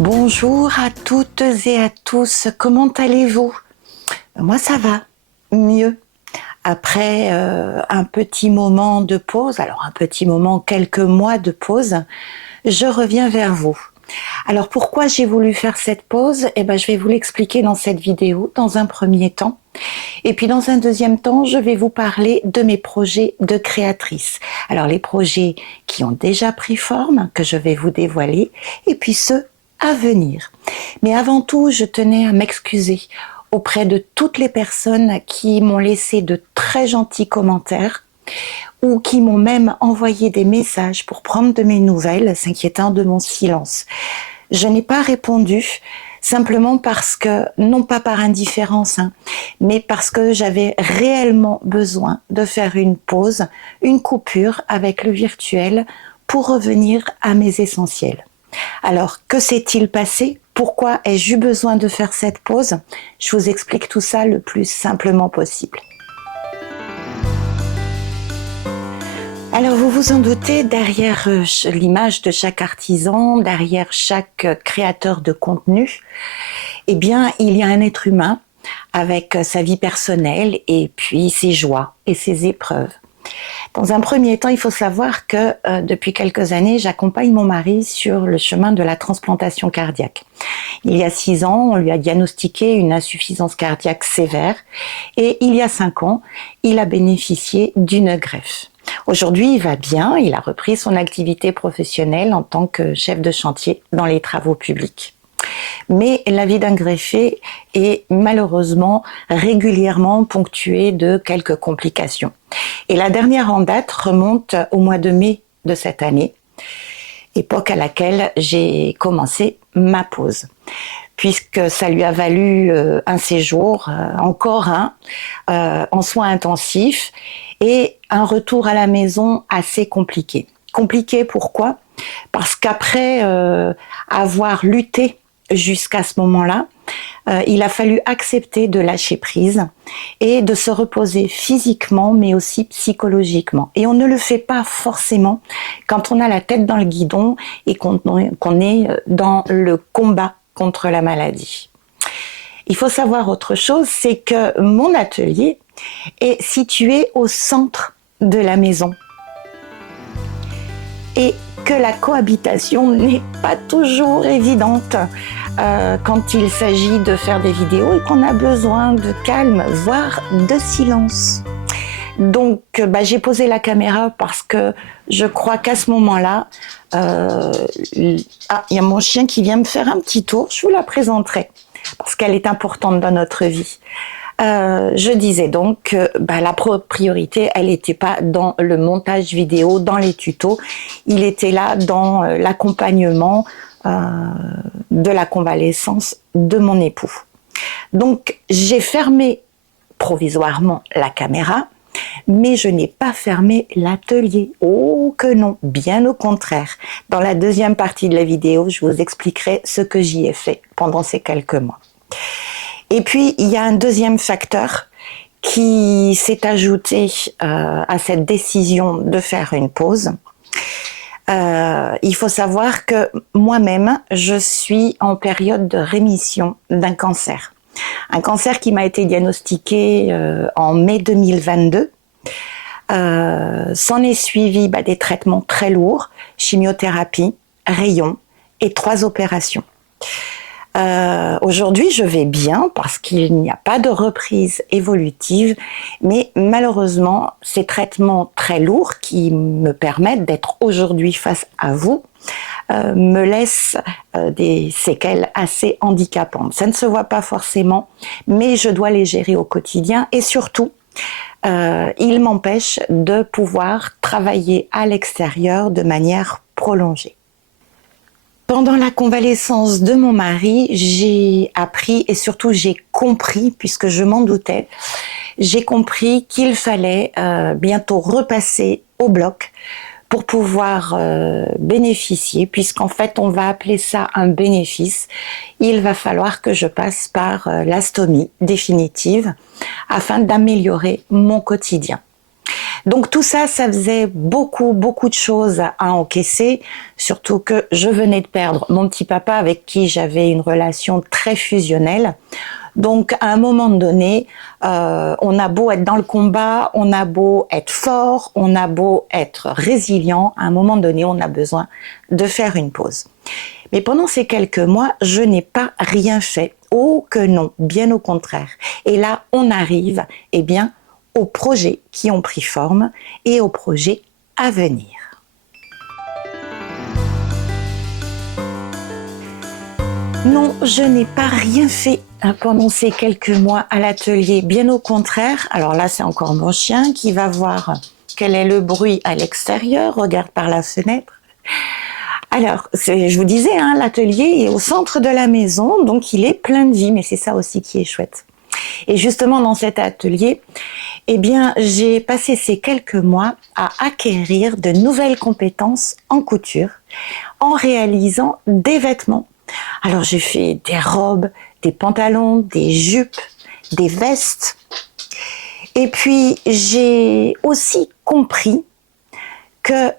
Bonjour à toutes et à tous, comment allez-vous? Moi ça va, mieux. Après un petit moment de pause, alors un petit moment, quelques mois de pause, je reviens vers vous. Alors pourquoi j'ai voulu faire cette pause? Je vais vous l'expliquer dans cette vidéo, dans un premier temps. Et puis dans un deuxième temps, je vais vous parler de mes projets de créatrice. Alors les projets qui ont déjà pris forme, que je vais vous dévoiler, et puis ceux à venir. Mais avant tout, je tenais à m'excuser auprès de toutes les personnes qui m'ont laissé de très gentils commentaires ou qui m'ont même envoyé des messages pour prendre de mes nouvelles, s'inquiétant de mon silence. Je n'ai pas répondu simplement parce que, non pas par indifférence, mais parce que j'avais réellement besoin de faire une pause, une coupure avec le virtuel pour revenir à mes essentiels. Alors, que s'est-il passé? Pourquoi ai-je eu besoin de faire cette pause? Je vous explique tout ça le plus simplement possible. Alors, vous vous en doutez, derrière l'image de chaque artisan, derrière chaque créateur de contenu, il y a un être humain avec sa vie personnelle et puis ses joies et ses épreuves. Dans un premier temps, il faut savoir que depuis quelques années, j'accompagne mon mari sur le chemin de la transplantation cardiaque. Il y a 6 ans, on lui a diagnostiqué une insuffisance cardiaque sévère et il y a 5 ans, il a bénéficié d'une greffe. Aujourd'hui, il va bien, il a repris son activité professionnelle en tant que chef de chantier dans les travaux publics. Mais la vie d'un greffé est malheureusement régulièrement ponctuée de quelques complications. Et la dernière en date remonte au mois de mai de cette année, époque à laquelle j'ai commencé ma pause, puisque ça lui a valu un séjour, encore un, en soins intensifs et un retour à la maison assez compliqué. Compliqué pourquoi? Parce qu'après avoir lutté jusqu'à ce moment-là, il a fallu accepter de lâcher prise et de se reposer physiquement mais aussi psychologiquement. Et on ne le fait pas forcément quand on a la tête dans le guidon et qu'on est dans le combat contre la maladie. Il faut savoir autre chose, c'est que mon atelier est situé au centre de la maison et que la cohabitation n'est pas toujours évidente quand il s'agit de faire des vidéos et qu'on a besoin de calme, voire de silence. Donc j'ai posé la caméra parce que je crois qu'à ce moment-là, il y a mon chien qui vient me faire un petit tour, je vous la présenterai parce qu'elle est importante dans notre vie. Je disais donc que la priorité, elle n'était pas dans le montage vidéo, dans les tutos, il était là dans l'accompagnement de la convalescence de mon époux. Donc j'ai fermé provisoirement la caméra, mais je n'ai pas fermé l'atelier. Oh que non, bien au contraire. Dans la deuxième partie de la vidéo, je vous expliquerai ce que j'y ai fait pendant ces quelques mois. Et puis, il y a un deuxième facteur qui s'est ajouté à cette décision de faire une pause. Il faut savoir que moi-même, je suis en période de rémission d'un cancer. Un cancer qui m'a été diagnostiqué en mai 2022. S'en est suivi des traitements très lourds, chimiothérapie, rayons et 3 opérations. Aujourd'hui, je vais bien parce qu'il n'y a pas de reprise évolutive, mais malheureusement, ces traitements très lourds qui me permettent d'être aujourd'hui face à vous me laissent des séquelles assez handicapantes. Ça ne se voit pas forcément, mais je dois les gérer au quotidien et surtout, ils m'empêchent de pouvoir travailler à l'extérieur de manière prolongée. Pendant la convalescence de mon mari, j'ai appris et surtout j'ai compris, puisque je m'en doutais, j'ai compris qu'il fallait bientôt repasser au bloc pour pouvoir bénéficier, puisqu'en fait on va appeler ça un bénéfice. Il va falloir que je passe par l'astomie définitive afin d'améliorer mon quotidien. Donc tout ça, ça faisait beaucoup de choses à encaisser, surtout que je venais de perdre mon petit papa avec qui j'avais une relation très fusionnelle. Donc à un moment donné, on a beau être dans le combat, on a beau être fort, on a beau être résilient, à un moment donné, on a besoin de faire une pause. Mais pendant ces quelques mois, je n'ai pas rien fait. Oh que non, bien au contraire. Et là, on arrive, aux projets qui ont pris forme et aux projets à venir. Non, je n'ai pas rien fait pendant ces quelques mois à l'atelier, bien au contraire. Alors là, c'est encore mon chien qui va voir quel est le bruit à l'extérieur, regarde par la fenêtre. Alors, je vous disais, l'atelier est au centre de la maison, donc il est plein de vie, mais c'est ça aussi qui est chouette. Et justement, dans cet atelier, j'ai passé ces quelques mois à acquérir de nouvelles compétences en couture, en réalisant des vêtements. Alors, j'ai fait des robes, des pantalons, des jupes, des vestes. Et puis, j'ai aussi compris que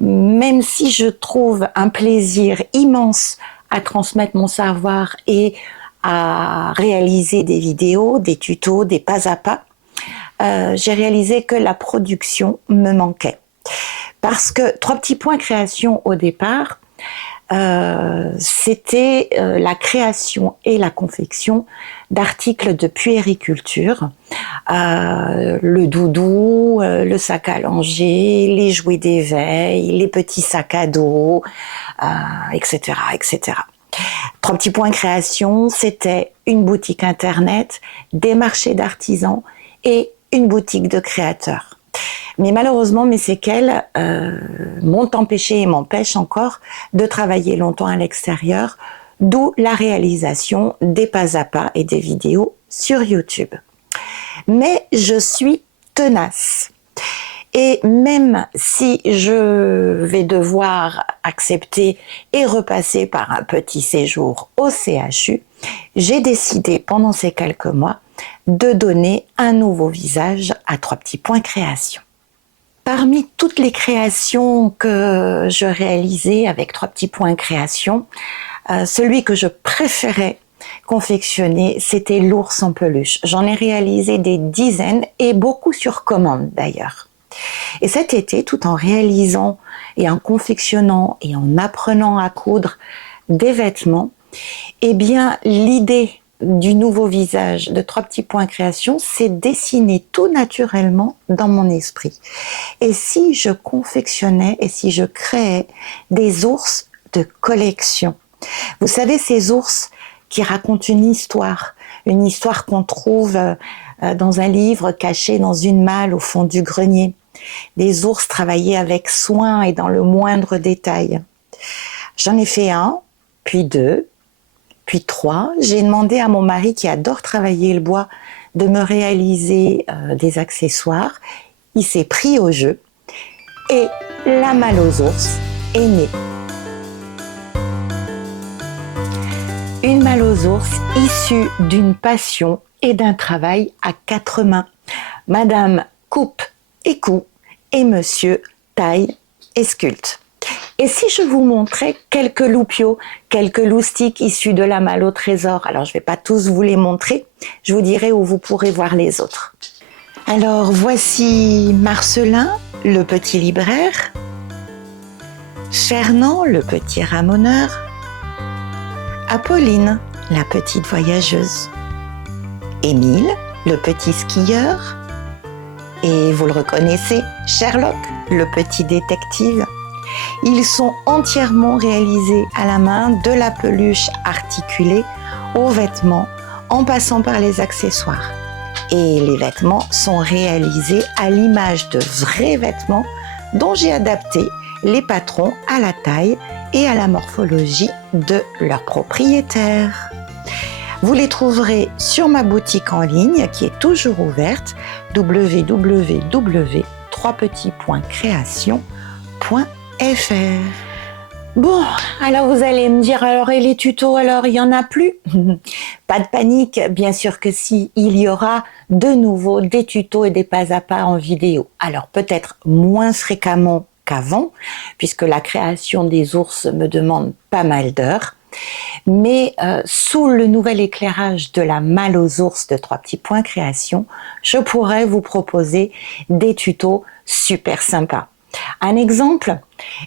même si je trouve un plaisir immense à transmettre mon savoir et à réaliser des vidéos, des tutos, des pas à pas, j'ai réalisé que la production me manquait. Parce que 3 petits points création au départ, c'était la création et la confection d'articles de puériculture, le doudou, le sac à langer, les jouets d'éveil, les petits sacs à dos, etc., etc. 3 petits points création, c'était une boutique internet, des marchés d'artisans et une boutique de créateurs. Mais malheureusement, mes séquelles m'ont empêché et m'empêchent encore de travailler longtemps à l'extérieur, d'où la réalisation des pas à pas et des vidéos sur YouTube. Mais je suis tenace. Et même si je vais devoir accepter et repasser par un petit séjour au CHU, j'ai décidé pendant ces quelques mois de donner un nouveau visage à 3 petits points création. Parmi toutes les créations que je réalisais avec 3 petits points création, celui que je préférais confectionner, c'était l'ours en peluche. J'en ai réalisé des dizaines et beaucoup sur commande d'ailleurs. Et cet été, tout en réalisant et en confectionnant et en apprenant à coudre des vêtements, l'idée du nouveau visage de 3 petits points création s'est dessinée tout naturellement dans mon esprit. Et si je confectionnais et si je créais des ours de collection? Vous savez, ces ours qui racontent une histoire qu'on trouve dans un livre caché dans une malle au fond du grenier. Des ours travaillés avec soin et dans le moindre détail. J'en ai fait 1, puis 2, puis 3. J'ai demandé à mon mari qui adore travailler le bois de me réaliser des accessoires. Il s'est pris au jeu et la malle aux ours est née. Une malle aux ours issue d'une passion et d'un travail à 4 mains. Madame coupe et coud et monsieur taille et sculpte. Et si je vous montrais quelques loupiaux, quelques loustiques issus de la malle au trésor, alors je ne vais pas tous vous les montrer, je vous dirai où vous pourrez voir les autres. Alors voici Marcelin, le petit libraire, Fernand, le petit ramoneur, Apolline, la petite voyageuse, Émile, le petit skieur, et vous le reconnaissez, Sherlock, le petit détective. Ils sont entièrement réalisés à la main, de la peluche articulée aux vêtements, en passant par les accessoires. Et les vêtements sont réalisés à l'image de vrais vêtements dont j'ai adapté les patrons à la taille et à la morphologie de leurs propriétaires. Vous les trouverez sur ma boutique en ligne qui est toujours ouverte, www.3petitspointscreation.fr. Bon, alors vous allez me dire, alors et les tutos, alors il y en a plus? Pas de panique, bien sûr que si, il y aura de nouveau des tutos et des pas à pas en vidéo. Alors peut-être moins fréquemment qu'avant, puisque la création des ours me demande pas mal d'heures. Mais sous le nouvel éclairage de la malle aux ours de 3 petits points création, je pourrais vous proposer des tutos super sympas. Un exemple,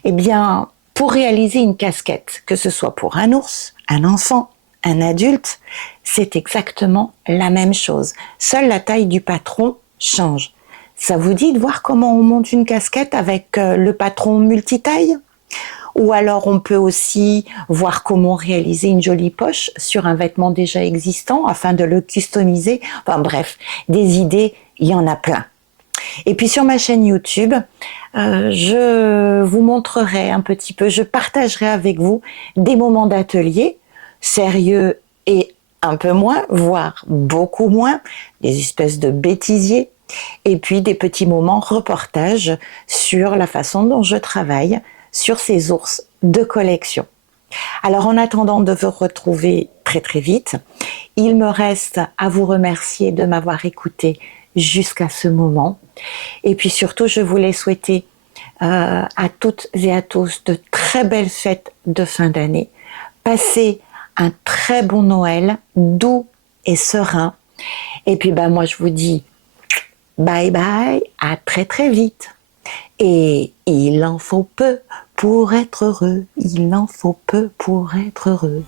eh bien, pour réaliser une casquette, que ce soit pour un ours, un enfant, un adulte, c'est exactement la même chose. Seule la taille du patron change. Ça vous dit de voir comment on monte une casquette avec le patron multitaille? Ou alors on peut aussi voir comment réaliser une jolie poche sur un vêtement déjà existant afin de le customiser. Enfin bref, des idées, il y en a plein. Et puis sur ma chaîne YouTube, je vous montrerai un petit peu, je partagerai avec vous des moments d'atelier sérieux et un peu moins, voire beaucoup moins, des espèces de bêtisiers, et puis des petits moments reportages sur la façon dont je travaille sur ces ours de collection. Alors en attendant de vous retrouver très très vite, il me reste à vous remercier de m'avoir écouté jusqu'à ce moment. Et puis surtout, je voulais souhaiter à toutes et à tous de très belles fêtes de fin d'année. Passez un très bon Noël, doux et serein. Et puis moi je vous dis bye bye, à très très vite. Et il en faut peu pour être heureux, il en faut peu pour être heureux.